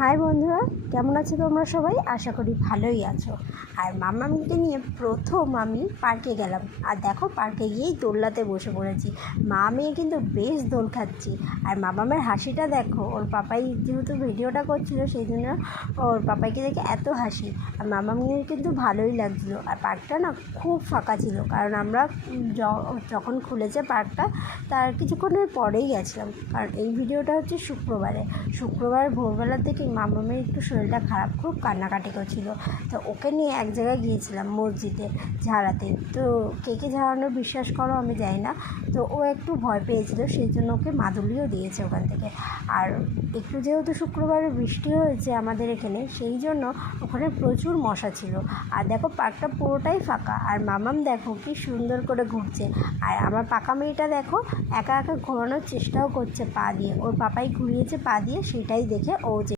High বন্ধুরা, কেমন আছো তোমরা সবাই? আশা করি ভালোই আছো। আর মামামকে নিয়ে প্রথম আমি পার্কে গেলাম, আর দেখো পার্কে গিয়েই দোলনাতে বসে পড়েছি। মা মেয়ে কিন্তু বেশ দোল খাচ্ছি। আর মামামের হাসিটা দেখো, ওর পাপাই যেহেতু ভিডিওটা করছিল সেই জন্য ওর পাপাইকে দেখে এত হাসি। আর মামামের কিন্তু ভালোই লাগছিলো। আর পার্কটা না খুব ফাঁকা ছিল, কারণ আমরা যখন খুলেছে পার্কটা তার কিছুক্ষণের পরেই গেছিলাম। কারণ এই ভিডিওটা হচ্ছে শুক্রবার ভোরবেলা থেকে মামামের একটু শরীরটা খারাপ, খুব কান্নাকাটি করছিল। তো ওকে নিয়ে এক জায়গায় গিয়েছিলাম মসজিদে ঝাড়াতে। তো কে ঝাড়ানো বিশ্বাস করো আমি জানি না, তো ও একটু ভয় পেয়েছিল, সেই জন্য ওকে মাদুলিও দিয়েছে ওখান থেকে। আর একটু যেহেতু শুক্রবারে বৃষ্টি হয়েছে আমাদের এখানে, সেই জন্য ওখানে প্রচুর মশা ছিল। আর দেখো পার্কটা পুরোটাই ফাঁকা, আর মামাম দেখো কি সুন্দর করে ঘুরছে। আর আমার পাকা মেয়েটা দেখো একা একা ঘোরানোর চেষ্টাও করছে পা দিয়ে, ওর পাপাই ঘুরিয়েছে পা দিয়ে, সেটাই দেখে ও